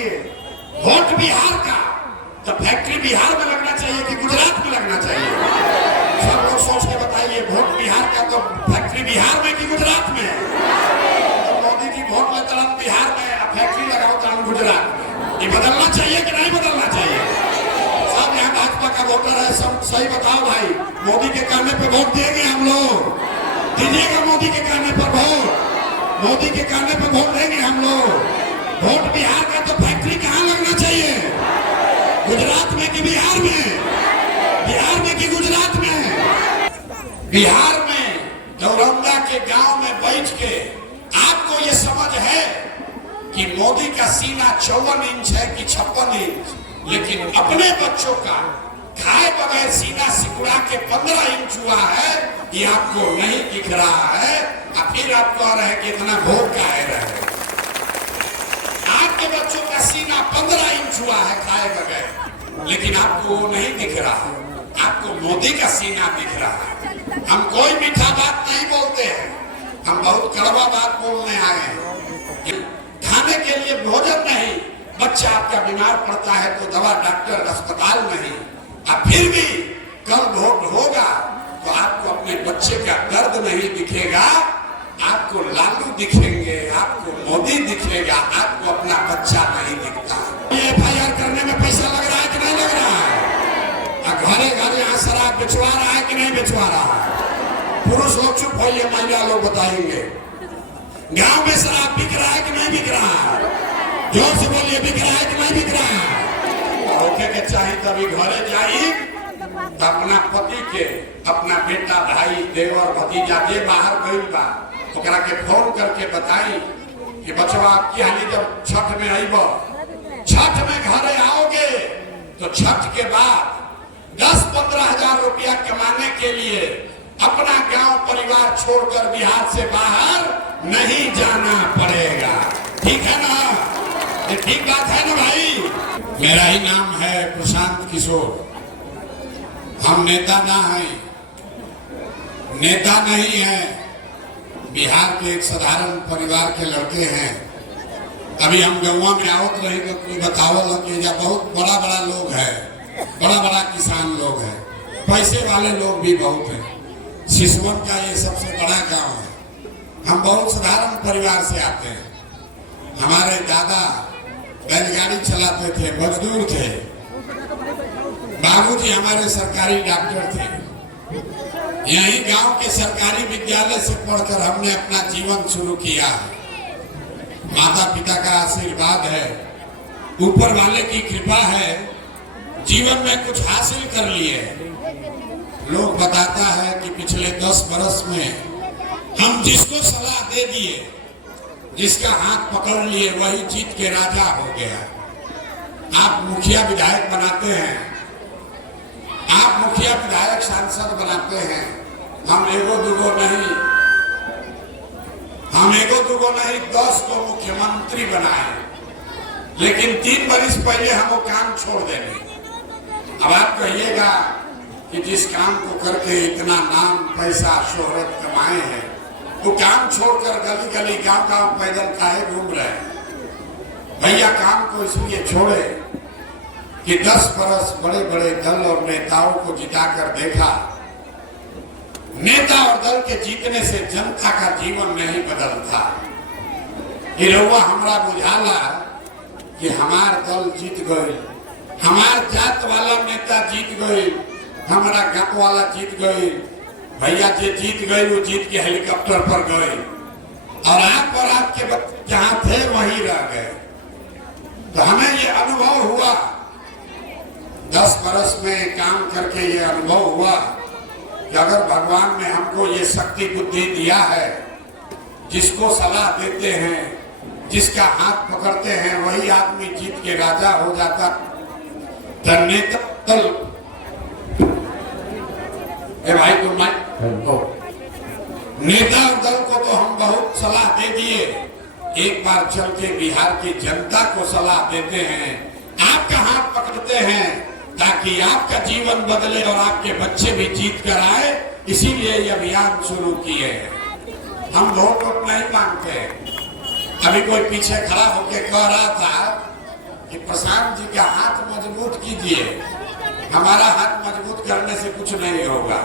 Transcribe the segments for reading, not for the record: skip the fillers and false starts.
दिए वोट बिहार का, तो फैक्ट्री बिहार में लगना चाहिए कि गुजरात में लगना चाहिए? सब लोग सोच के बताइए, वोट बिहार का तो फैक्ट्री बिहार में कि गुजरात में? तो मोदी जी वोट लेते हैं बिहार में, फैक्ट्री लगाओ तो गुजरात में। ये बदलना चाहिए कि नहीं बदलना चाहिए? सब यहाँ भाजपा का वोटर है, सब सही बताओ भाई, मोदी के कहने पे वोट देंगे हम लोग? दीजिएगा मोदी के कहने पर वोट? मोदी के कहने पे वोट देंगे हम लोग? वोट बिहार का तो फैक्ट्री कहाँ लगना चाहिए? गुजरात में कि बिहार में? बिहार में कि गुजरात में? बिहार में दौरंगा के गांव में बैठ के आपको ये समझ है कि मोदी का सीना 54 इंच है कि 56 इंच, लेकिन अपने बच्चों का खाए बगैर सीना सिकुड़ा के 15 इंच हुआ है, ये आपको नहीं दिख रहा है। और फिर आप कह रहे हैं कि इतना भोग का है। आपके बच्चों का सीना 15 इंच हुआ है खाए बगैर, लेकिन आपको वो नहीं दिख रहा, आपको मोदी का सीना दिख रहा है। हम कोई मीठा बात नहीं बोलते हैं, हम बहुत कड़वा बात बोलने आए हैं। खाने के लिए भोजन नहीं, बच्चा आपका बीमार पड़ता है तो दवा डॉक्टर अस्पताल नहीं, और फिर भी कल वोट होगा तो आपको अपने बच्चे का दर्द नहीं दिखेगा, आपको लालू दिखेंगे, आपको मोदी दिखेगा, आपको अपना बच्चा नहीं दिखता। ये FIR करने में पैसा लग रहा है कि नहीं लग रहा है? घरे घरे यहाँ शराब बेचवा रहा है कि नहीं बेचवा रहा है? पुरुष लोग चुप होइए, महिला लोग बताएंगे। गांव में शराब बिक रहा है कि नहीं बिक रहा है? जोर से बोलिए, बिक रहा है कि नहीं बिक रहा है? होके के चाहिए तभी घरे जाई तो अपना पति के, अपना बेटा, भाई, देवर, भतीजा जे बाहर गई बा ओकरा के फोन करके बताई कि बचवा आपकी हानि जब छठ में आईब, छठ में घरे आओगे तो छठ के बाद 10-15 हजार रुपया कमाने के लिए अपना गांव परिवार छोड़कर बिहार से बाहर नहीं जाना पड़ेगा। ठीक है ना? ये ठीक बात है ना भाई? मेरा ही नाम है प्रशांत किशोर। हम नेता ना हैं, नेता नहीं है, बिहार के एक साधारण परिवार के लड़के हैं। अभी हम गौवा में आवत रहे तो कोई बतावल कि बहुत बड़ा बड़ा लोग है, बड़ा बड़ा किसान लोग हैं, पैसे वाले लोग भी बहुत हैं। सिसवन का ये सबसे बड़ा गांव है। हम बहुत साधारण परिवार से आते हैं। हमारे दादा बैलगाड़ी चलाते थे, मजदूर थे। बाबूजी हमारे सरकारी डॉक्टर थे। यही गांव के सरकारी विद्यालय से पढ़कर हमने अपना जीवन शुरू किया। माता पिता का आशीर्वाद है, ऊपर वाले की कृपा है, जीवन में कुछ हासिल कर लिए। लोग बताता है कि पिछले 10 बरस में हम जिसको सलाह दे दिए, जिसका हाथ पकड़ लिए, वही जीत के राजा हो गया। आप मुखिया विधायक बनाते हैं, आप मुखिया विधायक सांसद बनाते हैं, हम एगो दुगो नहीं, हम एगो दुगो नहीं 10 को मुख्यमंत्री बनाए, लेकिन 3 बरस पहले हम वो काम छोड़ देंगे। अब आप कहिएगा कि जिस काम को करके इतना नाम, पैसा, शोहरत कमाए हैं, वो काम छोड़कर गली गली, गांव गांव पैदल काहे घूम रहे हैं? भैया काम को इसलिए छोड़े कि 10 बरस बड़े बड़े दल और नेताओं को जिताकर देखा। नेता और दल के जीतने से जनता का जीवन नहीं बदलता। हिरौआ हमरा बुझाला कि हमार दल जीत गए, हमार जात वाला नेता जीत गए, हमारा गांव वाला जीत गए। भैया जे जीत गए वो जीत के हेलीकॉप्टर पर गए और आप और आपके जहां थे वहीं रह गए। तो हमें ये अनुभव हुआ, 10 बरस में काम करके ये अनुभव हुआ कि अगर भगवान ने हमको ये शक्ति बुद्धि दिया है, जिसको सलाह देते हैं, जिसका हाथ पकड़ते हैं, वही आदमी जीत के राजा हो जाता। तो नेता भाई तो नेता और दल को तो हम बहुत सलाह दे दिए, एक बार चल के बिहार की जनता को सलाह देते हैं, आपका हाथ पकड़ते हैं ताकि आपका जीवन बदले और आपके बच्चे भी जीत कर आए। इसीलिए ये अभियान शुरू किए हैं। हम वोट नहीं मांगते। अभी कोई पीछे खड़ा होकर कह रहा था कि प्रशांत जी का हाथ मजबूत कीजिए। हमारा हाथ मजबूत करने से कुछ नहीं होगा,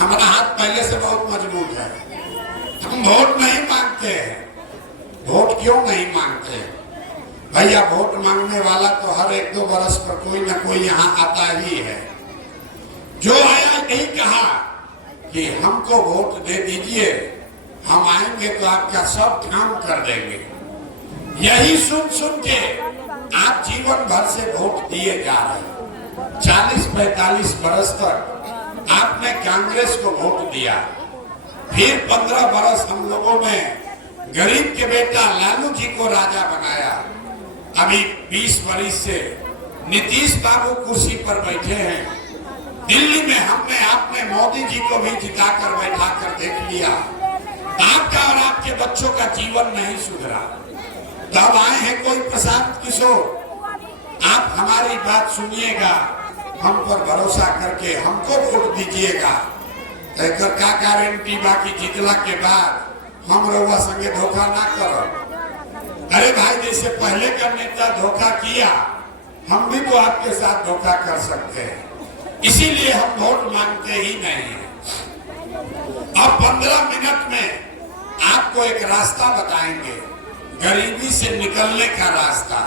हमारा हाथ पहले से बहुत मजबूत है। हम वोट नहीं मांगते हैं। वोट क्यों नहीं मांगते भैया? वोट मांगने वाला तो हर 1-2 बरस पर कोई ना कोई यहाँ आता ही है। जो आया यही कहा कि हमको वोट दे दीजिए, हम आएंगे तो आपका सब काम कर देंगे। यही सुन सुन के आप जीवन भर से वोट दिए जा रहे। 40-45 बरस तक आपने कांग्रेस को वोट दिया, फिर 15 बरस हम लोगों ने गरीब के बेटा लालू जी को राजा बनाया। अभी 20 बरस से नीतीश बाबू कुर्सी पर बैठे हैं। दिल्ली में हमने आपने मोदी जी को भी जिताकर बैठा कर देख लिया। आपका और आपके बच्चों का जीवन नहीं सुधरा। तब आए हैं कोई प्रशांत किशोर, आप हमारी बात सुनिएगा, हम पर भरोसा करके हमको वोट दीजिएगा। तो का गारंटी बाकी जितला के बाद हम रउआ संगे धोखा ना करो। अरे भाई, जैसे पहले का नेता धोखा किया, हम भी तो आपके साथ धोखा कर सकते हैं। इसीलिए हम वोट मांगते ही नहीं है। अब 15 मिनट में आपको एक रास्ता बताएंगे, गरीबी से निकलने का रास्ता।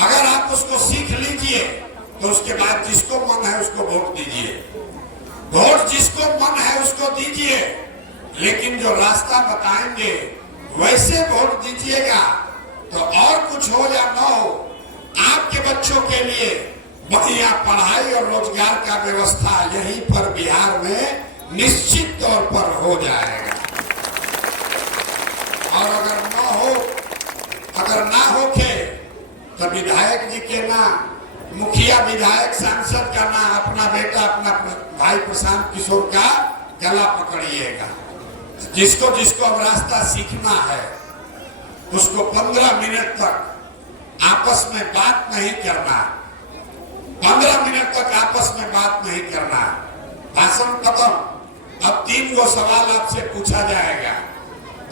अगर आप उसको सीख लीजिए तो उसके बाद जिसको मन है उसको वोट दीजिए। वोट जिसको मन है उसको दीजिए, लेकिन जो रास्ता बताएंगे वैसे वोट दीजिएगा। तो और कुछ हो या न हो, आपके बच्चों के लिए बढ़िया पढ़ाई और रोजगार का व्यवस्था यहीं पर बिहार में निश्चित तौर पर हो जाएगा। और अगर ना होके तो विधायक जी के ना, मुखिया विधायक सांसद का ना, अपना बेटा अपना भाई प्रशांत किशोर का गला पकड़िएगा। जिसको जिसको अब रास्ता सीखना है उसको 15 मिनट तक आपस में बात नहीं करना। 15 मिनट तक आपस में बात नहीं करना। भाषण खत्म। अब 3 गो सवाल आपसे पूछा जाएगा।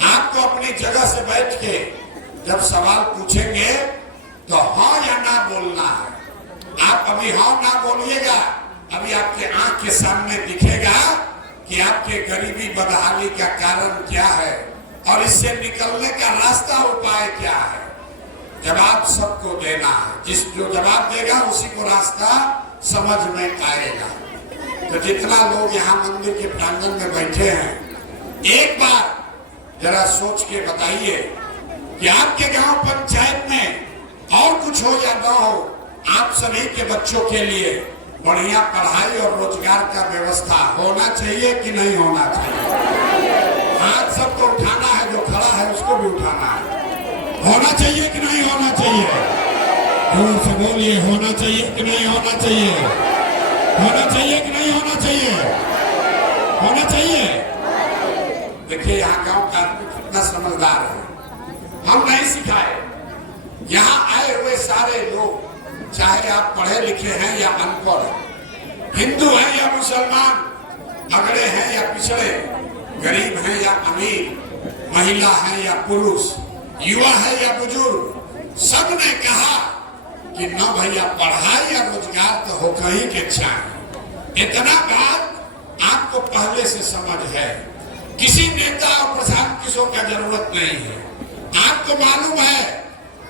आपको अपनी जगह से बैठ के जब सवाल पूछेंगे तो हाँ या ना बोलना है। आप अभी हाँ ना बोलिएगा, अभी आपके आंख के सामने दिखेगा कि आपके गरीबी बदहाली का कारण क्या है और इससे निकलने का रास्ता उपाय क्या है। जवाब सबको देना है। जो जवाब देगा उसी को रास्ता समझ में आएगा। तो जितना लोग यहाँ मंदिर के प्रांगण में बैठे हैं, एक बार जरा सोच के बताइए कि आपके गांव पंचायत में और कुछ हो या ना हो, आप सभी के बच्चों के लिए बढ़िया पढ़ाई और रोजगार का व्यवस्था होना चाहिए कि नहीं होना चाहिए? हाथ सबको उठाना है, जो खड़ा है उसको भी उठाना है। होना चाहिए कि नहीं होना चाहिए? जोर से बोलिए, होना चाहिए कि नहीं होना चाहिए? होना चाहिए कि नहीं होना चाहिए? होना चाहिए। देखिए यहाँ गांव का आदमी कितना समझदार है, हम नहीं सिखाए। यहाँ आए हुए सारे लोग, चाहे आप पढ़े लिखे हैं या अनपढ़, हिंदू हैं या मुसलमान, अगड़े हैं या पिछड़े, गरीब हैं या अमीर, महिला है या पुरुष, युवा है या बुजुर्ग, सबने कहा कि न भैया पढ़ाई या रोजगार तो हो कहीं के चाहिए। इतना बात आपको पहले से समझ है। किसी नेता और प्रशांत किशोर का जरूरत नहीं है। आपको मालूम है,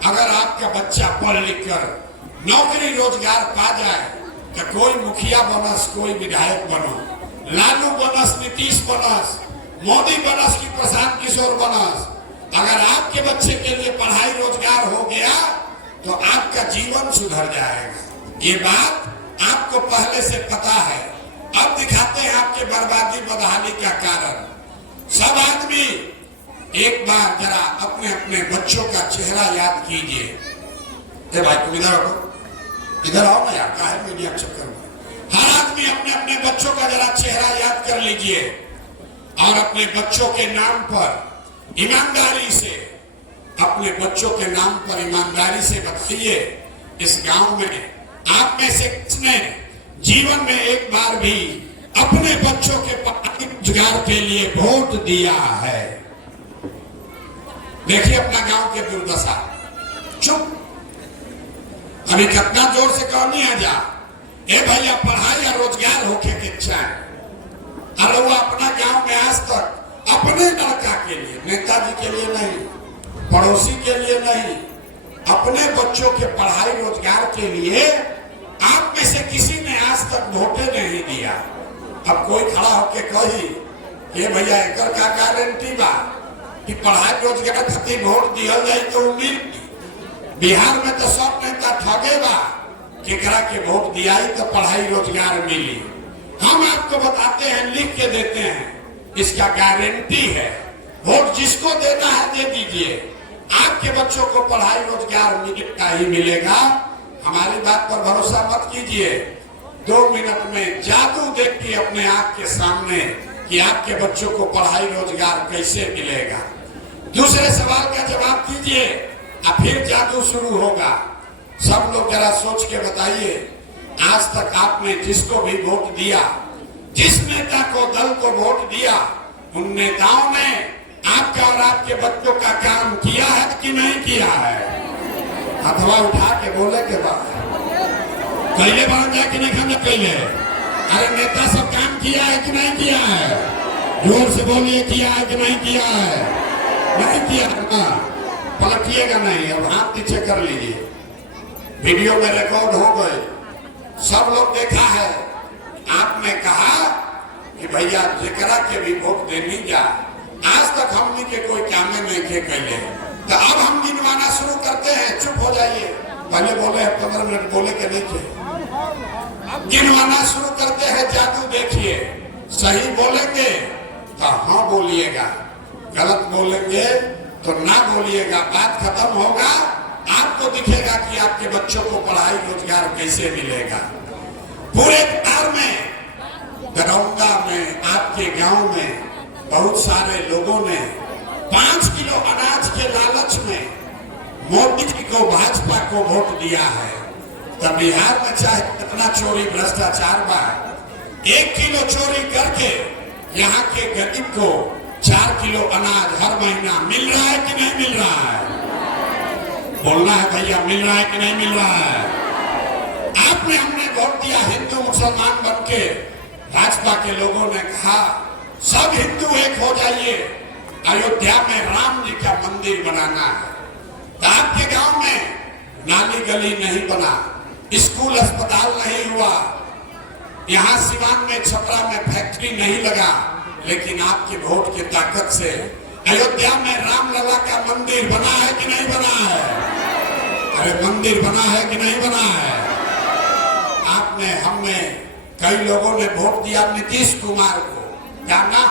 अगर आपका बच्चा पढ़ लिख कर नौकरी रोजगार पा जाए तो कोई मुखिया बनस, कोई विधायक बनो, लालू बनस, नीतीश बनस, मोदी बनस की प्रशांत किशोर बनस, अगर आपके बच्चे के लिए पढ़ाई रोजगार हो गया तो आपका जीवन सुधर जाएगा। ये बात आपको पहले से पता है। अब दिखाते हैं आपके बर्बादी बदहाली का कारण। सब आदमी एक बार जरा अपने अपने बच्चों का चेहरा याद कीजिए। भाई तुम इधर आओ ना यार, काहे मीडिया चक्कर में। हर आदमी अपने अपने बच्चों का जरा चेहरा याद कर लीजिए और अपने बच्चों के नाम पर ईमानदारी से, अपने बच्चों के नाम पर ईमानदारी से बताइए, इस गांव में आप में से किसने जीवन में एक बार भी अपने बच्चों के रोजगार के लिए वोट दिया है? देखिए अपना गांव के दुर्दशा। चुप। अभी कितना जोर से कहनी है जा ए भैया पढ़ाई या रोजगार होके के इच्छा है। अरे वो अपना गांव में आज तक अपने लड़का के लिए, नेताजी के लिए नहीं, पड़ोसी के लिए नहीं, अपने बच्चों के पढ़ाई रोजगार के लिए आप में से किसी ने आज तक वोटे नहीं दिया। अब कोई खड़ा होके कही कि भैया एक का गारंटी बा कि पढ़ाई रोजगार खातिर वोट दिया जाए तो उम्मीद बिहार में तो सब नेता ठगे बा केकरा के वोट दिया तो पढ़ाई रोजगार मिली। हम आपको बताते हैं, लिख के देते हैं, इसका गारंटी है। वोट जिसको देना है दे दीजिए, आपके बच्चों को पढ़ाई रोजगार मिलेगा ही मिलेगा। हमारी बात पर भरोसा मत कीजिए। 2 मिनट में जादू देख के अपने आंख के सामने कि आपके बच्चों को पढ़ाई रोजगार कैसे मिलेगा। दूसरे सवाल का जवाब दीजिए और फिर जादू शुरू होगा। सब लोग जरा सोच के बताइए, आज तक आपने जिसको भी वोट दिया, जिस नेता को, दल को वोट दिया, उन नेताओं ने आपका और आपके बच्चों का काम किया है कि नहीं किया है? हथवा उठा के बोले के बाद पहले बन जाए कि नहीं खाना पहले। अरे नेता सब काम किया है कि नहीं किया है? जोर से बोलिए, किया है कि नहीं किया है? नहीं किया ना, पलटिएगा नहीं। अब हाथ पीछे कर लीजिए, वीडियो में रिकॉर्ड हो गए, सब लोग देखा है। आपने कहा कि भैया जेकरा के भी वोट देनी जा, आज तक हमने के कोई काम नहीं के कैले। तो अब हम गिनवाना शुरू करते हैं। चुप हो जाइए, पहले बोले 15 मिनट बोले के नहीं थे। गिनवाना शुरू करते हैं, जादू देखिए। सही बोलेंगे तो हाँ बोलिएगा, गलत बोलेंगे तो ना बोलिएगा। बात खत्म होगा, आपको दिखेगा कि आपके बच्चों को पढ़ाई रोजगार कैसे मिलेगा। पूरे बिहार में, दरौंदा में, आपके गांव में बहुत सारे लोगों ने 5 किलो अनाज के लालच में मोदी जी को, भाजपा को वोट दिया है। तब बिहार में चाहे कितना चोरी भ्रष्टाचार बा, 1 किलो चोरी करके यहाँ के गरीब को 4 किलो अनाज हर महीना मिल रहा है कि नहीं मिल रहा है? बोलना है भैया, मिल रहा है कि नहीं मिल रहा है? आपने, हमने वोट दिया हिंदू मुसलमान बनके। भाजपा के लोगों ने कहा सब हिंदू एक हो जाइए, अयोध्या में राम जी का मंदिर बनाना है। तो आपके गांव में नाली गली नहीं बना, स्कूल अस्पताल नहीं हुआ, यहाँ सिवान में, छपरा में फैक्ट्री नहीं लगा, लेकिन आपके वोट की ताकत से अयोध्या में रामलला का मंदिर बना है कि नहीं बना है? अरे मंदिर बना है कि नहीं बना है? आपने, हमने, कई लोगों ने वोट दिया नीतीश कुमार को। क्या ना,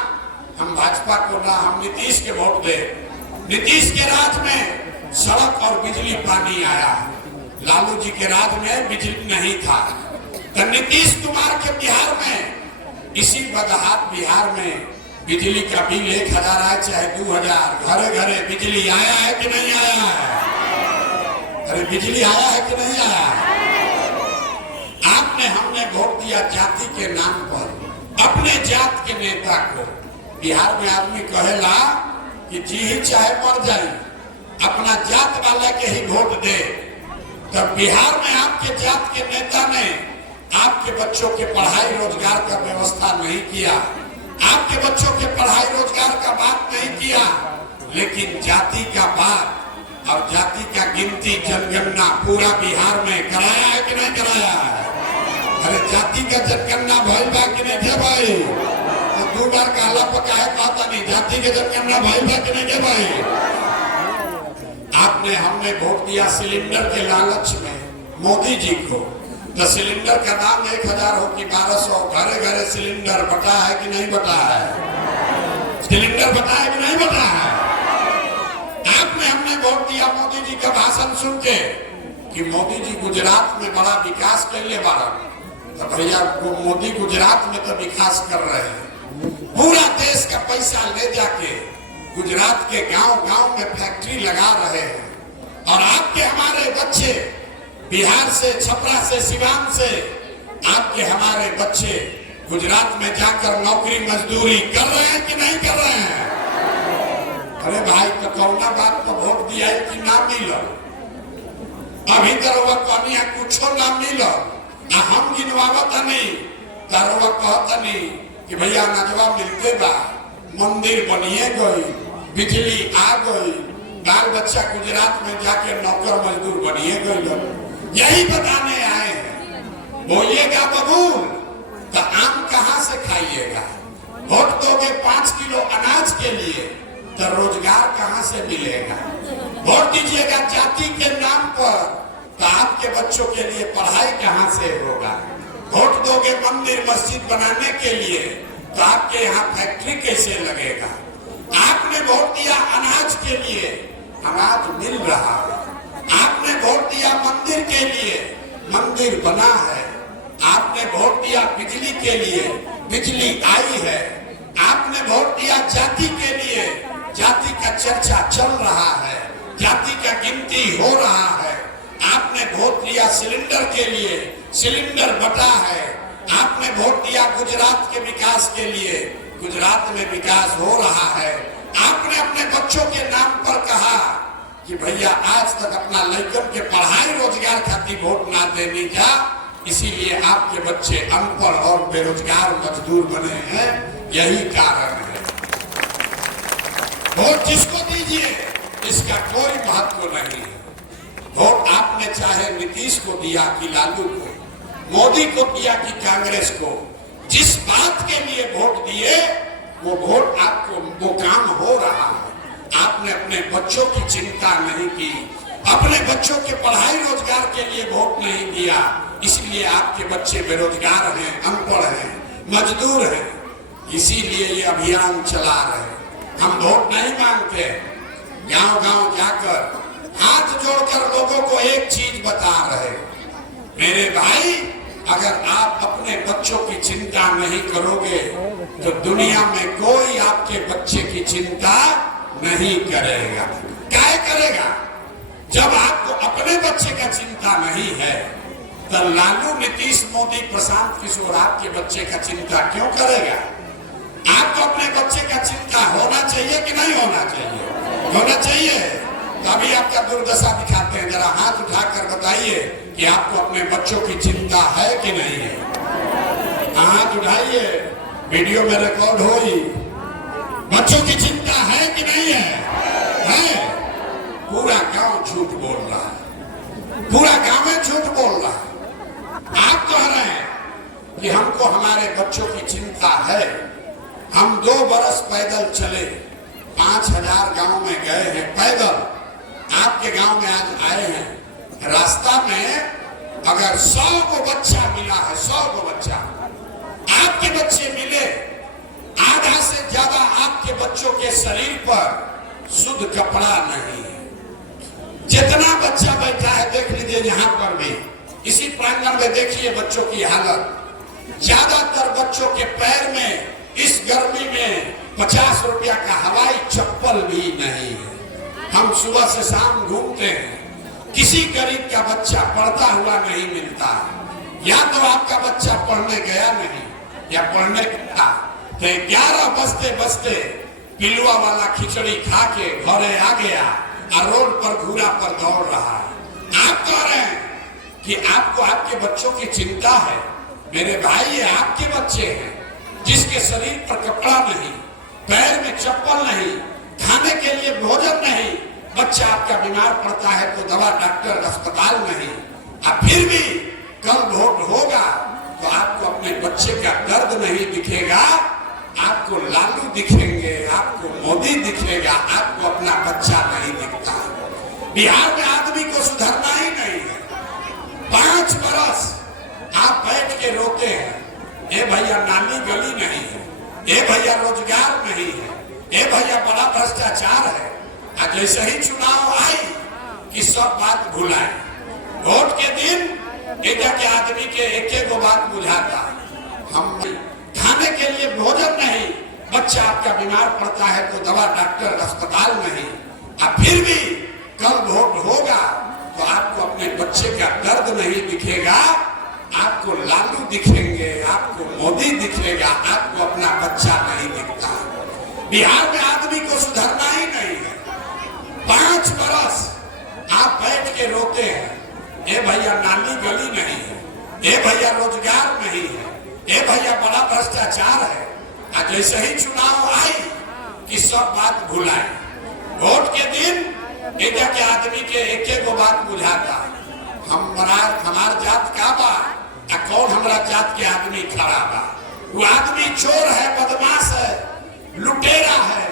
हम भाजपा को ना, हम नीतीश के वोट दे। नीतीश के राज में सड़क और बिजली पानी आया, लालू जी के राज में बिजली नहीं था। तो नीतीश कुमार के बिहार में, इसी बदहात बिहार में बिजली का बिल 1000 आए चाहे 2000, घरे घरे बिजली आया है कि नहीं आया है? अरे बिजली आया है कि नहीं आया है? आपने, हमने वोट दिया जाति के नाम पर, अपने जात के नेता को। बिहार में आदमी कहेला कि जी ही चाहे मर जाए, अपना जात वाला के ही वोट दे। तब बिहार में आपके जात के नेता ने आपके बच्चों के पढ़ाई रोजगार का व्यवस्था नहीं किया, आपके बच्चों के पढ़ाई रोजगार का बात नहीं किया, लेकिन जाति का बात और जाति का गिनती, जनगणना पूरा बिहार में कराया है कि नहीं कराया है? अरे जाति का जनगणना भइल बा कि नहीं है भाई? तो 2 बार कहला पका है, कहता नहीं जाति के जनगणना भइल बा कि नहीं है भाई? आपने, हमने वोट दिया सिलेंडर के लालच में मोदी जी को। तो सिलेंडर का दाम 1000 हो कि 1200, घरे घरे सिलेंडर बटा है कि नहीं बटा है? सिलेंडर बटा है कि नहीं बटा है? आपने, हमने वोट दिया मोदी जी का भाषण सुन के कि मोदी जी गुजरात में बड़ा विकास कर ले बारा। तो भैया मोदी गुजरात में तो विकास कर रहे हैं, पूरा देश का पैसा ले जाके गुजरात के गांव गांव में फैक्ट्री लगा रहे हैं। और आपके, हमारे बच्चे बिहार से, छपरा से, सिवान से, आपके हमारे बच्चे गुजरात में जाकर नौकरी मजदूरी कर रहे हैं कि नहीं कर रहे हैं? अरे भाई, तो कौना बात पर वोट दिया है कि ना मिलो? अभी तरवा कनिया कुछो ना मिल आ हम गिनवावत नहीं तरवा कहत नहीं कि भैया नजवा मिलते बा, मंदिर बनिए गई, बिजली आ गई, बाल बच्चा गुजरात में जाके नौकर मजदूर बनिए गई। यही बताने आए हैं। बोलिएगा बबूल तो आम कहां से खाइएगा? वोट दोगे 5 किलो अनाज के लिए तो रोजगार कहां से मिलेगा? वोट दीजिएगा जाति के नाम पर तो आपके बच्चों के लिए पढ़ाई कहां से होगा? वोट दोगे मंदिर मस्जिद बनाने के लिए तो आपके यहाँ फैक्ट्री कैसे लगेगा? आपने वोट दिया अनाज के लिए, अनाज मिल रहा है। आपने वोट दिया मंदिर के लिए, मंदिर बना है। आपने वोट दिया बिजली के लिए, बिजली आई है। आपने वोट दिया जाति के लिए, जाति का चर्चा चल रहा है, जाति का गिनती हो रहा है। आपने वोट दिया सिलेंडर के लिए, सिलेंडर बटा है। आपने वोट दिया गुजरात के विकास के लिए, गुजरात में विकास हो रहा है। आपने अपने बच्चों के नाम पर कहा कि भैया आज तक अपना लड़कन के पढ़ाई रोजगार खातिर वोट ना देनी जा, इसीलिए आपके बच्चे अनपढ़ और बेरोजगार मजदूर बने हैं। यही कारण है। वोट जिसको दीजिए इसका कोई महत्व नहीं है। वोट आपने चाहे नीतीश को दिया कि लालू को, मोदी को दिया कि कांग्रेस को, जिस बात के लिए वोट दिए वो वोट आपको वो काम हो रहा है। आपने अपने बच्चों की चिंता नहीं की, अपने बच्चों के पढ़ाई रोजगार के लिए वोट नहीं दिया, इसलिए आपके बच्चे बेरोजगार हैं, अनपढ़ हैं, मजदूर हैं। इसीलिए ये अभियान चला रहे। हम वोट नहीं मांगते, गांव-गांव जाकर हाथ जोड़कर लोगों को एक चीज बता रहे, मेरे भाई अगर आप अपने बच्चों की चिंता नहीं करोगे तो दुनिया में कोई आपके बच्चे की चिंता नहीं करेगा। क्या करेगा? जब आपको अपने बच्चे का चिंता नहीं है तो लालू, नीतीश, मोदी, प्रशांत किशोर आपके बच्चे का चिंता क्यों करेगा? आपको अपने बच्चे का चिंता होना चाहिए कि नहीं होना चाहिए? होना चाहिए। तभी आपका दुर्दशा दिखाते हैं। जरा हाथ उठाकर बताइए कि आपको अपने बच्चों की चिंता है कि नहीं है? हाथ उठाइए, वीडियो में रिकॉर्ड होगी। बच्चों की चिंता है कि नहीं है? है। पूरा गांव झूठ बोल रहा है, पूरा गांव में झूठ बोल रहा है। आप कह रहे हैं कि हमको हमारे बच्चों की चिंता है। हम 2 बरस पैदल चले, 5000 गांव में गए हैं पैदल। आपके गांव में आज आए हैं, रास्ता में अगर 100 को बच्चा मिला है, 100 को बच्चा आपके बच्चे मिले, आधा से ज्यादा आपके बच्चों के शरीर पर शुद्ध कपड़ा नहीं है। जितना बच्चा बैठा है देख लीजिए, यहाँ पर भी इसी प्रांगण में देखिए बच्चों की हालत। ज्यादातर बच्चों के पैर में इस गर्मी में 50 रुपया का हवाई चप्पल भी नहीं है। हम सुबह से शाम घूमते हैं, किसी गरीब का बच्चा पढ़ता हुआ नहीं मिलता। या तो आपका बच्चा पढ़ने गया नहीं या पढ़ने गया तो 11 बजते बजते पिलुआ वाला खिचड़ी खा के घरे आ गया और रोड पर घूरा पर दौड़ रहा है। आप कह रहे हैं कि आपको आपके बच्चों की चिंता है। मेरे भाई ये आपके बच्चे हैं जिसके शरीर पर कपड़ा नहीं, पैर में चप्पल नहीं, खाने के लिए भोजन नहीं। बच्चा आपका बीमार पड़ता है तो दवा, डॉक्टर, अस्पताल नहीं। अब फिर भी कल वोट होगा तो आपको अपने बच्चे का दर्द नहीं दिखेगा, आपको लालू दिखेंगे, आपको मोदी दिखेगा, आपको अपना बच्चा नहीं दिखता। बिहार में आदमी को सुधरना ही नहीं है। 5 बरस आप बैठ के रोते हैं, ए भैया नाली गली नहीं है, ए भैया रोजगार नहीं है, ए भैया बड़ा भ्रष्टाचार है। आज जैसे ही चुनाव आई कि सब बात भुलाए। वोट के दिन एक के आदमी के एक बात बुझाता, हम खाने के लिए भोजन नहीं, बच्चा आपका बीमार पड़ता है तो दवा, डॉक्टर, अस्पताल नहीं। अब फिर भी कल वोट होगा तो आपको अपने बच्चे का दर्द नहीं दिखेगा, आपको लालू दिखेंगे, आपको मोदी दिखेगा, आपको अपना बच्चा नहीं दिखता। बिहार में आदमी को सुधरना ही नहीं है। 5 बरस आप बैठ के रोते हैं, ए भैया नाली गली नहीं है, ए भैया रोजगार नहीं है, ए भैया बड़ा भ्रष्टाचार है। आज जैसे ही चुनाव आई कि सब बात भुलाए। वोट के दिन एजा के आदमी के एक गो बात बुझाता, हमार जात का बा, कौन हमारा जात के आदमी खड़ा बा। वो आदमी चोर है, बदमाश है, लुटेरा है,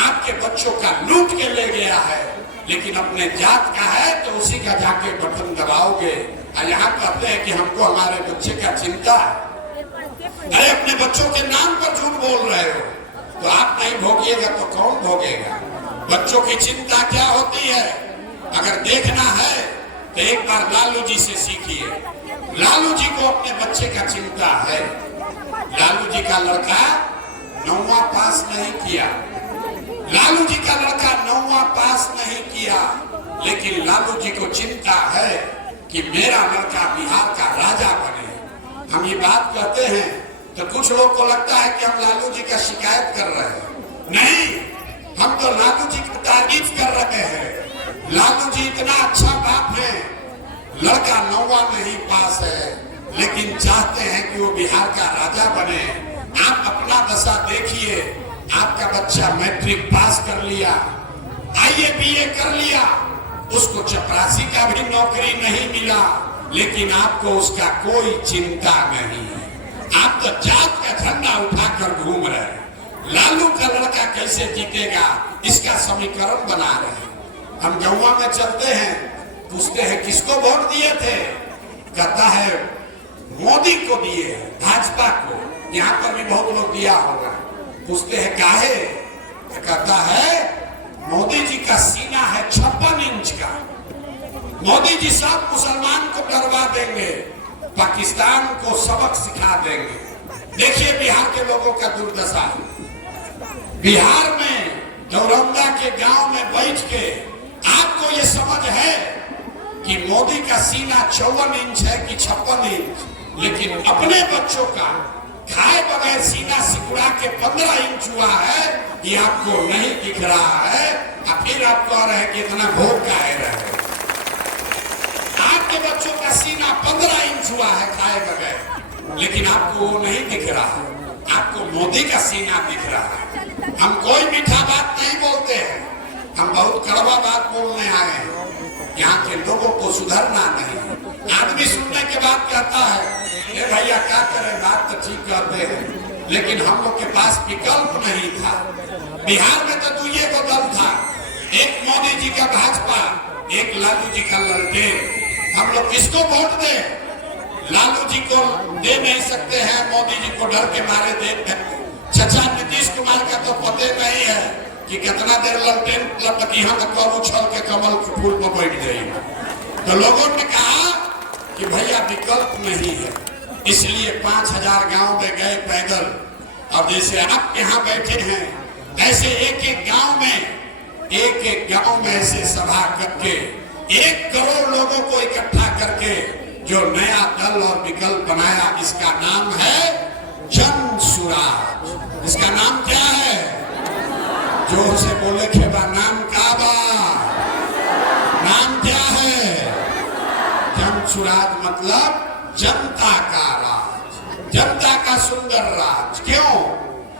आपके बच्चों का लूट के ले गया है, लेकिन अपने जात का है तो उसी का जाके बटन दबाओगे। और यहाँ कहते हैं कि हमको हमारे बच्चे का चिंता है। अरे अपने बच्चों के नाम पर झूठ बोल रहे हो, तो आप नहीं भोगिएगा तो कौन भोगेगा। बच्चों की चिंता क्या होती है, अगर देखना है तो एक बार लालू जी से सीखिए। लालू जी को अपने बच्चे का चिंता है। लालू जी का लड़का 9वां पास नहीं किया, लालू जी का लड़का 9वां पास नहीं किया, लेकिन लालू जी को चिंता है कि मेरा लड़का बिहार का राजा बने। हम ये बात कहते हैं तो कुछ लोग को लगता है कि हम लालू जी का शिकायत कर रहे हैं। नहीं, हम तो लालू जी की तारीफ कर रहे हैं। लालू जी इतना अच्छा बाप है, लड़का 9वां नहीं पास है, लेकिन चाहते हैं कि वो बिहार का राजा बने। आप अपना दशा देखिए, आपका बच्चा मैट्रिक पास कर लिया, IAA BA कर लिया, उसको चपरासी का भी नौकरी नहीं मिला, लेकिन आपको उसका कोई चिंता नहीं है। आप तो जात का झंडा उठाकर घूम रहे हैं। लालू का लड़का कैसे जीतेगा, इसका समीकरण बना रहे हैं। हम गौवा में चलते हैं, पूछते हैं किसको वोट दिए थे, कहता है मोदी को दिए, भाजपा को। यहाँ पर भी बहुत लोग दिया होगा। पूछते हैं काहे, कहता है मोदी जी का सीना है 56 इंच का, मोदी जी सब मुसलमान को डरवा देंगे, पाकिस्तान को सबक सिखा देंगे। देखिए बिहार के लोगों का दुर्दशा। बिहार में दौरंदा के गांव में बैठ के आपको ये समझ है कि मोदी का सीना 54 इंच है कि 56 इंच, लेकिन अपने बच्चों का खाए बगैर सीना सिकुड़ा के 15 इंच हुआ है, ये आपको नहीं दिख रहा है। और फिर आप कह रहे हैं कि इतना भोग काहे रहे। आपके बच्चों का सीना 15 इंच हुआ है खाए बगैर, लेकिन आपको वो नहीं दिख रहा, आपको मोदी का सीना दिख रहा है। हम कोई मीठा बात नहीं बोलते हैं, हम बहुत कड़वा बात बोलने आए हैं। यहाँ के लोगों को सुधरना नहीं। आदमी सुनने के बाद कहता है ए भैया क्या करें, बात तो ठीक कहते हैं, लेकिन हम लोग के पास विकल्प नहीं था। बिहार में तो दुइये को दल था, एक मोदी जी का भाजपा, एक लालू जी का लड़के। हम लोग किसको वोट दें? लालू जी को दे नहीं सकते हैं, मोदी जी को डर के मारे देते हैं। चाचा नीतीश कुमार का तो पते नहीं है कि कितना देर ललटेन लटकी हम कब उछल के कमल के फूल पर बैठ जाएगा। तो लोगों ने कहा कि भैया विकल्प नहीं है, इसलिए 5000 गांव में गए पैदल। अब जैसे आप यहाँ बैठे हैं, ऐसे एक एक गांव में ऐसे सभा करके 1 करोड़ लोगों को इकट्ठा करके जो नया दल और विकल्प बनाया, इसका नाम है जन सुराज। इसका नाम क्या है? जोर से बोले खेबा, नाम काबा, नाम क्या है? जन सुराज मतलब जनता का राज, जनता का सुंदर राज। क्यों?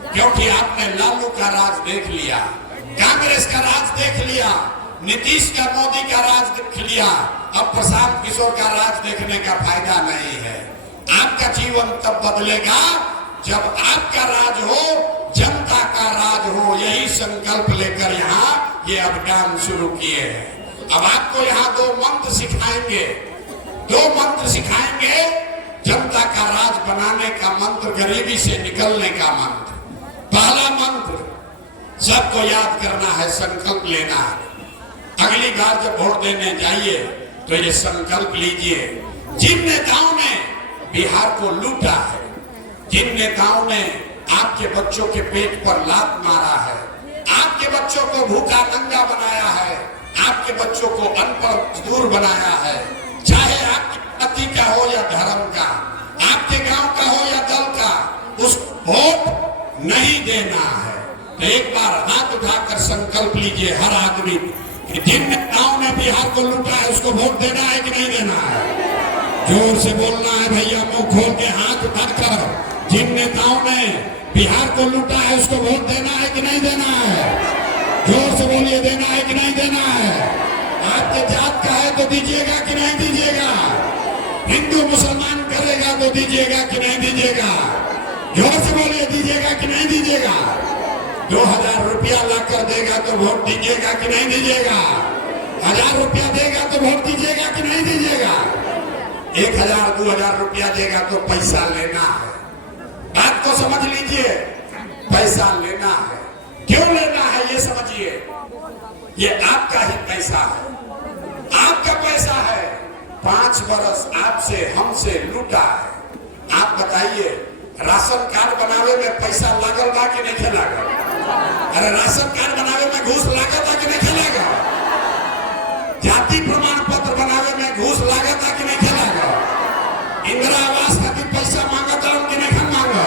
क्योंकि आपने लालू का राज देख लिया, कांग्रेस का राज देख लिया, नीतीश का मोदी का राज देख लिया, अब प्रशांत किशोर का राज देखने का फायदा नहीं है। आपका जीवन तब बदलेगा जब आपका राज हो, जनता का राज हो। यही संकल्प लेकर यहाँ ये अभियान शुरू किए हैं। अब आपको यहाँ 2 मंत्र सिखाएंगे, 2 मंत्र सिखाएंगे। जनता का राज बनाने का मंत्र, गरीबी से निकलने का मंत्र। पहला मंत्र सबको याद करना है, संकल्प लेना है। अगली बार जब वोट देने जाइए तो ये संकल्प लीजिए, जिन नेताओं ने बिहार को लूटा है, जिन नेताओं ने आपके बच्चों के पेट पर लात मारा है, आपके बच्चों को भूखा नंगा बनाया है, आपके बच्चों को अनपढ़ मजदूर बनाया है, चाहे आपके पति का हो या धर्म का, आपके गांव का हो या दल का, उसको वोट नहीं देना है। तो एक बार हाथ उठाकर संकल्प लीजिए हर आदमी कि जिन नेताओं ने बिहार को लूटा है उसको वोट देना है कि नहीं देना है? जोर से बोलना है भैया, मुंह खोल के हाथ उठाकर। जिन नेताओं ने बिहार को लूटा है उसको वोट देना है कि नहीं देना है? जोर से बोलिए, देना है कि नहीं देना है? आपके जात का है तो दीजिएगा कि नहीं दीजिएगा? हिंदू मुसलमान करेगा तो दीजिएगा कि नहीं दीजिएगा? जोर से बोलिए, दीजिएगा कि नहीं दीजिएगा? 2000 रुपया ला कर देगा तो वोट दीजिएगा कि नहीं दीजिएगा? 1000 रुपया देगा तो वोट दीजिएगा कि नहीं दीजिएगा? 1000 2000 रुपया देगा तो पैसा लेना है। बात को समझ लीजिए, पैसा लेना है। क्यों लेना है ये समझिए। ये आपका ही पैसा है, आपका पैसा है। 5 बरस आपसे हमसे लूटा है। आप बताइए, राशन कार्ड बनावे में पैसा लागल बा कि नहीं लागल? अरे राशन कार्ड बनावे में घूस लागत कि नहीं लागल? जाति प्रमाण पत्र बनावे में घूस लागत कि नहीं लागल? इंदिरा आवास खातिर पैसा मांगता कि नहीं मांगा?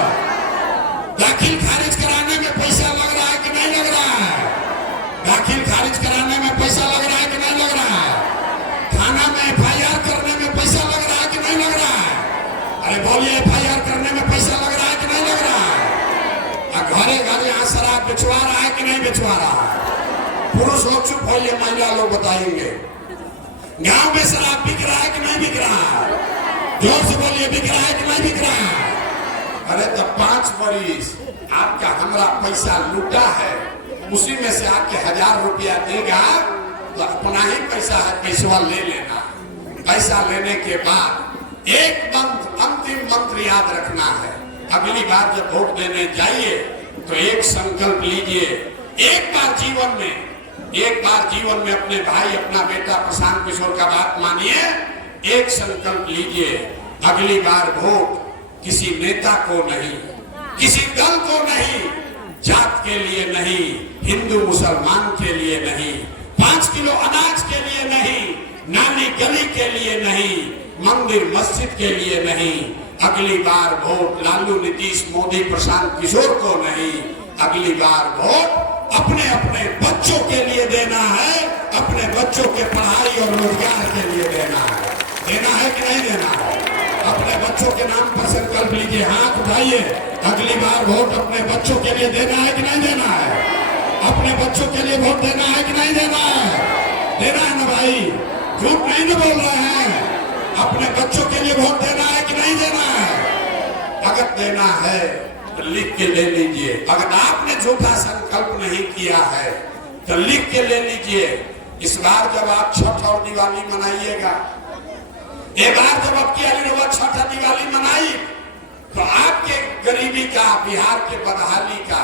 दाखिल खारिज कराने में पैसा लग रहा है कि नहीं लग रहा है? दाखिल खारिज कराने में पैसा लग रहा है कि नहीं लग रहा है? थाना में FIR करने में पैसा लग रहा है कि नहीं लग रहा है? अरे बोलिए, FIR करने में पैसा लग रहा है कि नहीं लग रहा है? घरे घरे यहाँ शराब बेचवा रहा है कि नहीं बेचवा रहा है? पुरुष लोग चुप होइए, महिला लोग बताएंगे। गांव में शराब बिक रहा है कि नहीं बिक रहा है? जोर से बोलिए, बिक रहा है कि नहीं बिक रहा है? अरे तो 5 बरिस आपका हमरा पैसा लूटा है, उसी में से आपके 1000 रुपया देगा तो अपना ही पैसा है, पैसा ले लेना। पैसा लेने के बाद एक अंतिम मंत्र याद रखना है। अगली बार जब वोट देने जाइए तो एक संकल्प लीजिए। एक बार जीवन में अपने भाई, अपना बेटा प्रशांत किशोर का बात मानिए। एक संकल्प लीजिए, अगली बार वोट किसी नेता को नहीं, किसी दल को नहीं, जात के लिए नहीं, हिंदू मुसलमान के लिए नहीं, 5 किलो अनाज के लिए नहीं, नाली गली के लिए नहीं, मंदिर मस्जिद के लिए नहीं। अगली बार वोट लालू, नीतीश, मोदी, प्रशांत किशोर को नहीं। अगली बार वोट अपने अपने बच्चों के लिए देना है, अपने बच्चों के पढ़ाई और रोजगार के लिए देना है। देना है कि नहीं देना है? अपने बच्चों के नाम पर संकल्प लीजिए, हाथ उठाइए। अगली बार वोट अपने बच्चों के लिए देना है कि नहीं देना है? अपने बच्चों के लिए वोट देना है कि नहीं देना है? देना है ना भाई, झूठ नहीं ना बोल रहे हैं। अपने बच्चों के लिए वोट देना है कि नहीं देना है? अगर देना है तो लिख के ले लीजिए। अगर आपने झूठा संकल्प नहीं किया है तो लिख के ले लीजिए। इस बार जब आप छठ और दिवाली मनाइएगा, एक बार जब आपकी अलीनोवा छठ दिवाली मनाई तो आपके गरीबी का, बिहार के बदहाली का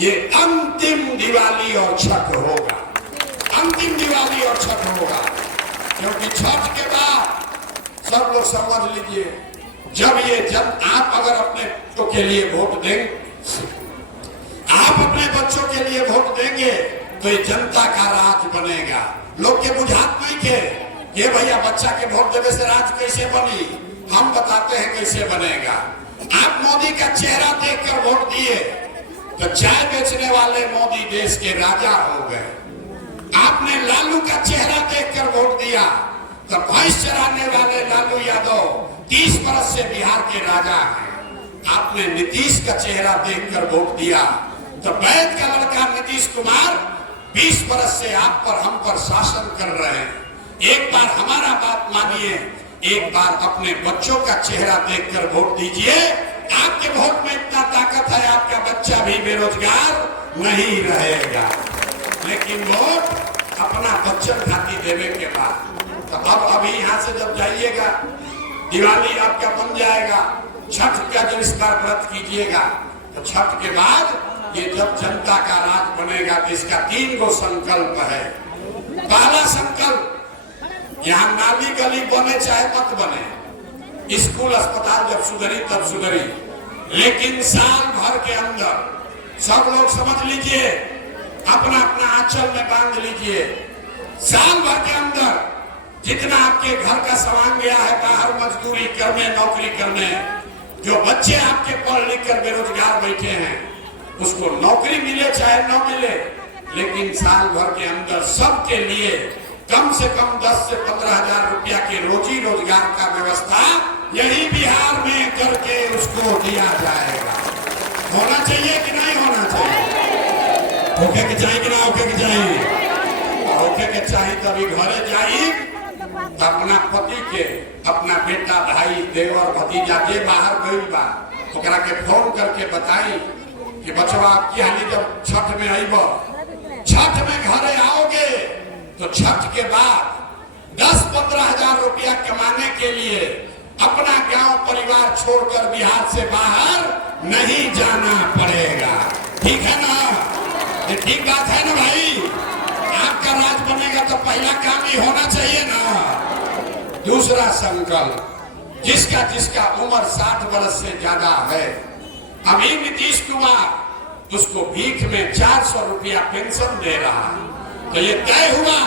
ये अंतिम दिवाली और छठ होगा। अंतिम दिवाली और छठ होगा, क्योंकि छठ के बाद सब लोग समझ लीजिए, जब ये आप अगर अपने बच्चों के लिए वोट देंगे, आप अपने बच्चों के लिए वोट देंगे तो ये जनता का राज बनेगा। लोग के बुझात नहीं थे ये भैया बच्चा के वोट देने से राज कैसे बनी, हम बताते हैं कैसे बनेगा। आप मोदी का चेहरा देखकर वोट दिए तो चाय बेचने वाले मोदी देश के राजा हो गए। आपने लालू का चेहरा देखकर वोट दिया तो भैंस चराने वाले लालू यादव 30 बरस से बिहार के राजा हैं। आपने नीतीश का चेहरा देखकर वोट दिया तो वैद का लड़का नीतीश कुमार 20 बरस से आप पर, हम पर शासन कर रहे हैं। एक बार हमारा बात मानिए, एक बार अपने बच्चों का चेहरा देखकर वोट दीजिए। आपके वोट में इतना ताकत है, आपका बच्चा भी बेरोजगार नहीं रहेगा। लेकिन वोट अपना बच्चन खातिर देने के बाद तो अब अभी यहाँ से जब जाइएगा, दिवाली आपका बन जाएगा, छठ का जब इस बार व्रत कीजिएगा तो छठ के बाद ये जब जनता का राज बनेगा तो इसका 3 गो संकल्प है। पहला संकल्प, यहाँ नाली गली बने चाहे मत बने, स्कूल अस्पताल जब सुधरी तब सुधरी, लेकिन साल भर के अंदर सब लोग समझ लीजिए, अपना अपना आंचल में बांध लीजिए। साल भर के अंदर जितना आपके घर का सामान गया है बाहर मजदूरी करने, नौकरी करने, जो बच्चे आपके पढ़ लिख कर बेरोजगार बैठे हैं उसको नौकरी मिले चाहे न मिले, लेकिन साल भर के अंदर सबके लिए कम से कम 10 से 15 हजार रुपया के रोजी रोजगार का व्यवस्था यही बिहार में करके उसको दिया जाएगा। होना चाहिए कि नहीं होना चाहिए? होके के चाहिए कि ना होके के चाहिए? होके के चाहिए तभी घरे जाई अपना पति के, अपना बेटा भाई देवर भतीजा जे बाहर गई बा ओकरा के फोन करके बताई कि बचवा आपकी हानि जब छठ में आईब, छठ में घरे आओगे तो छठ के बाद 10-15 हजार रुपया कमाने के लिए अपना गांव परिवार छोड़कर बिहार से बाहर नहीं जाना पड़ेगा। ठीक है ना? ये ठीक बात है ना भाई? आपका राज बनेगा तो पहला काम ही होना चाहिए ना। दूसरा संकल्प, जिसका जिसका उम्र 60 वर्ष से ज्यादा है, अभी नीतीश कुमार उसको भीख में 400 रुपया पेंशन दे रहा है। तो ये तय हुआ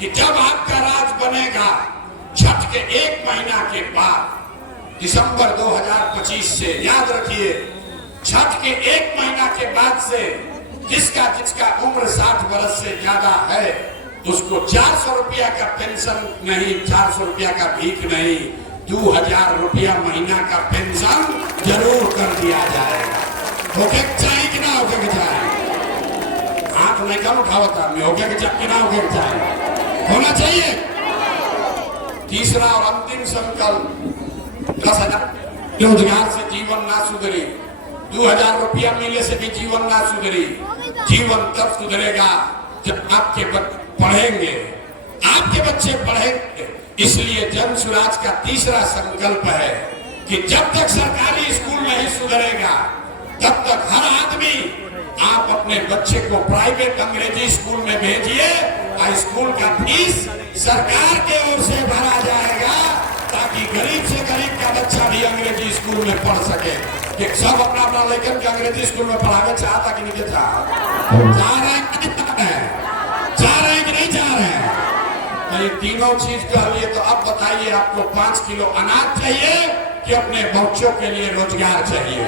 कि जब आपका राज बनेगा छठ के 1 महीना के बाद दिसंबर 2025 से, याद रखिए छठ के 1 महीना के बाद से जिसका जिसका उम्र 60 वर्ष से ज्यादा है उसको 400 रुपया का पेंशन नहीं, 400 रुपया का भीख नहीं, 2000 रुपया महीना का पेंशन जरूर कर दिया जाएगा। होके चाहिए कि ना होके चाहिए? हाथ नहीं कम उठावता मैं, होके चाहिए कि ना होके चाहिए? होना चाहिए। तीसरा और अंतिम संकल्प, 10,000 रोजगार से जीवन ना सुधरे, 2000 रुपया मिलने से भी जीवन ना सुधरे। जीवन तब सुधरेगा जब आपके पढ़ेंगे, आपके बच्चे पढ़ेंगे। इसलिए जन स्वराज का तीसरा संकल्प है कि जब तक सरकारी स्कूल नहीं सुधरेगा तब तक हर आदमी आप अपने बच्चे को प्राइवेट अंग्रेजी स्कूल में भेजिए और स्कूल का फीस सरकार के ओर से भरा जाएगा ताकि गरीब से गरीब का बच्चा भी अंग्रेजी स्कूल में पढ़ सके। कि सब अपना अपना लेकर के अंग्रेजी स्कूल में पढ़ावे चाहता कि नहीं चाह रहे हैं कि नहीं चाह रहे हैं? तो ये तीनों चीज कर लिए तो अब बताइए आपको 5 किलो अनाज चाहिए कि अपने बच्चों के लिए रोजगार चाहिए?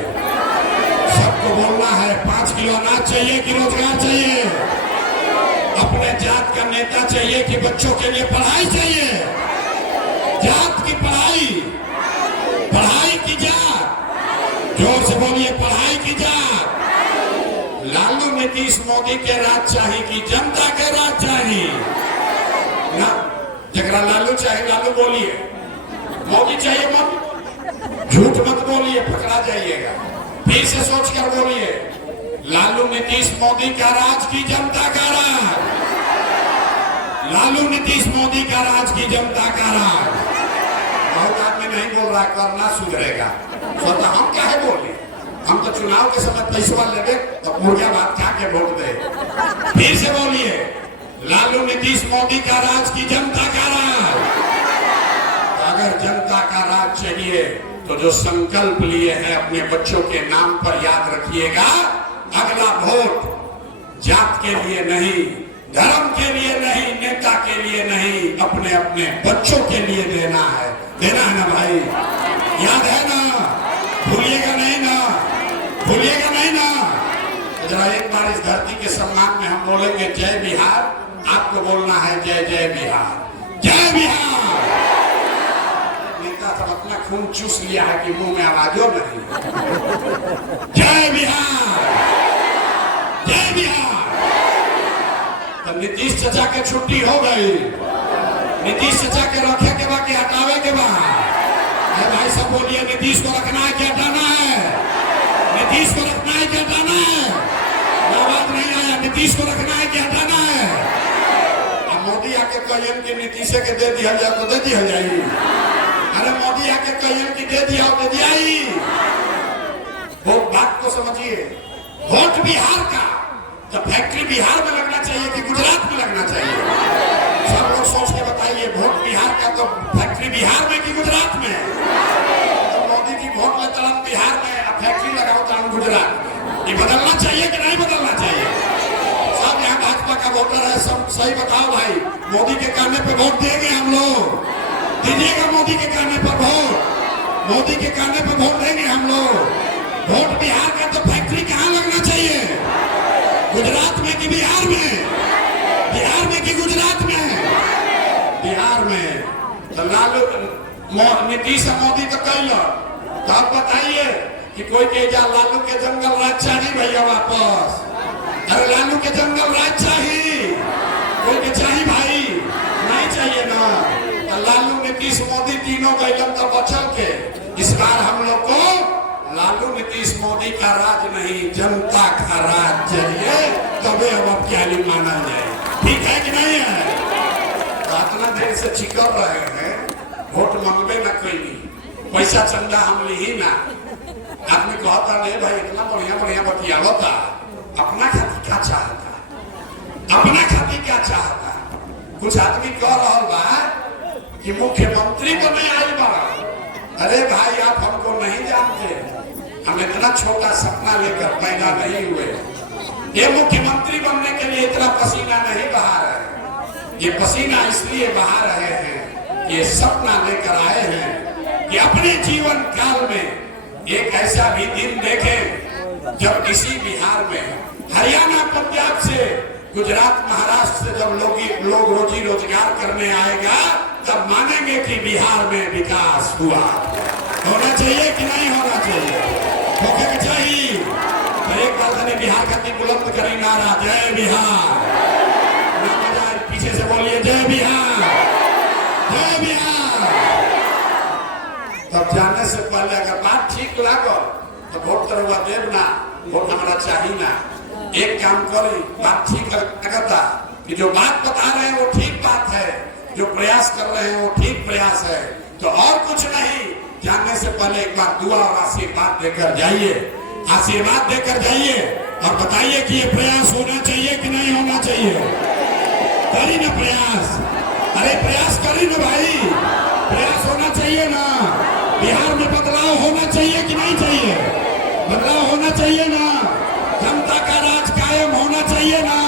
सबको बोलना है 5 किलो अनाज चाहिए कि रोजगार चाहिए? अपने जात का नेता चाहिए कि बच्चों के लिए पढ़ाई चाहिए? जात की पढ़ाई, पढ़ाई की जात, जोर से बोलिए पढ़ाई की जात। लालू नीतीश मोदी के राज चाहिए कि जनता के राज चाहिए? ना, जगरा लालू चाहिए लालू बोलिए, मोदी चाहिए मत, झूठ मत बोलिए पकड़ा जाइएगा। फिर से सोच कर बोलिए, लालू नीतीश मोदी का राज की जनता का राज? लालू नीतीश मोदी का राज की जनता का राज? बहुत आदमी नहीं बोल रहा, करना सुधरेगा। सोचता हम क्या है बोले, हम तो चुनाव के समय पैसा लेवे तो मुर्गा बात खा के वोट दे। फिर से बोलिए, लालू नीतीश मोदी का राज की जनता का राज? अगर जनता का राज चाहिए तो जो संकल्प लिए हैं अपने बच्चों के नाम पर याद रखिएगा, अगला वोट जात के लिए नहीं, धर्म के लिए नहीं, नेता के लिए नहीं, अपने अपने बच्चों के लिए देना है। देना है ना भाई? याद है ना? भूलिएगा नहीं ना? भूलिएगा नहीं ना? तो जरा एक बार इस धरती के सम्मान में हम बोलेंगे जय बिहार। आपको बोलना है जय जय बिहार, जय बिहार। नेता सब अपना खून चूस लिया है कि मुंह में आवाजों नहीं। जय बिहार, जय बिहार। तो नीतीश चाचा के छुट्टी हो गई, नीतीश चाचा के रखे के बाद हटावे के बाद भाई सब बोलिए, नीतीश को रखना है कि हटाना है? नीतीश को रखना है कि हटाना है? आवाज नहीं आया, नीतीश को रखना है कि हटाना है? अब मोदी आके कहियन कि नीतीश के दे दिया जाए तो दे दिया जाए। अरे मोदी आके कहियन कि दे दिया दे दिया ही। वो बात को समझिए, वोट बिहार का तो फैक्ट्री बिहार में लगना चाहिए कि गुजरात में लगना चाहिए? सब लोग सोच के बताइए, वोट बिहार का तो फैक्ट्री बिहार में कि गुजरात में? तो मोदी जी वोट लेता हूं बिहार में, फैक्ट्री लगाता हूं गुजरात में। ये बदलना चाहिए कि नहीं बदलना चाहिए? सब यहाँ भाजपा का वोटर है, सब सही बताओ भाई, मोदी के कहने पे वोट देंगे हम लोग? दीजिएगा मोदी के कहने पर वोट? मोदी के कहने पर वोट देंगे हम लोग? वोट बिहार का तो फैक्ट्री कहाँ लगना चाहिए? गुजरात में कि बिहार में? बिहार में कि गुजरात में? बिहार में। तो लालू नीतीश मोदी तो कैल, तो आप बताइए कि कोई के जा लालू के जंगल राज चाहिए भैया वापस? अरे लालू के जंगल राज चाहिए, कोई के चाहिए भाई? नहीं चाहिए ना। तो लालू नीतीश मोदी तीनों गैलन तो बचल के। इस बार हम लोग को लालू नीतीश मोदी का राज नहीं, जनता का राज चाहिए, तबे अब क्या माना जाए। ठीक है कि नहीं है? तो इतना देर से चिकर रहे हैं, वोट मांगबे ना कोई नहीं, पैसा चंदा हम ली ना। आदमी कहता नहीं भाई इतना बढ़िया बढ़िया बतिया होता, अपना खातिर क्या चाहता, अपना खातिर क्या चाहता। कुछ आदमी कह रहा बा कि मुख्यमंत्री तो नहीं आई बा। अरे भाई आप हमको नहीं जानते, हम इतना छोटा सपना लेकर पैदा नहीं हुए। ये मुख्यमंत्री बनने के लिए इतना पसीना नहीं बहा रहे, ये पसीना इसलिए बहा रहे हैं, ये सपना लेकर आए हैं कि अपने जीवन काल में एक ऐसा भी दिन देखें जब किसी बिहार में, हरियाणा पंजाब से, गुजरात महाराष्ट्र से जब लोग रोजी रोजगार करने आएगा तब मानेंगे कि बिहार में विकास हुआ। होना चाहिए कि नहीं होना चाहिए? होना चाहिए। तो एक बार बिहार का बुलंद करी नारा, जय बिहार। पीछे से बोलिए जय बिहार, जय बिहार। तब जाने से पहले अगर बात ठीक लागो तो वोट करवा देव ना, वोट हमारा चाहिए ना। एक काम करी, बात ठीक लगता कि जो बात बता रहे हैं वो ठीक बात है, जो प्रयास कर रहे हैं वो ठीक प्रयास है, तो और कुछ नहीं। जानने से पहले एक बार दुआ और आशीर्वाद देकर जाइए, आशीर्वाद देकर जाइए और बताइए कि ये प्रयास होना चाहिए कि नहीं होना चाहिए। करी ना प्रयास, अरे प्रयास करी ना भाई, प्रयास होना चाहिए ना। बिहार में बदलाव होना चाहिए कि नहीं चाहिए? बदलाव होना चाहिए ना, जनता का राज कायम होना चाहिए ना।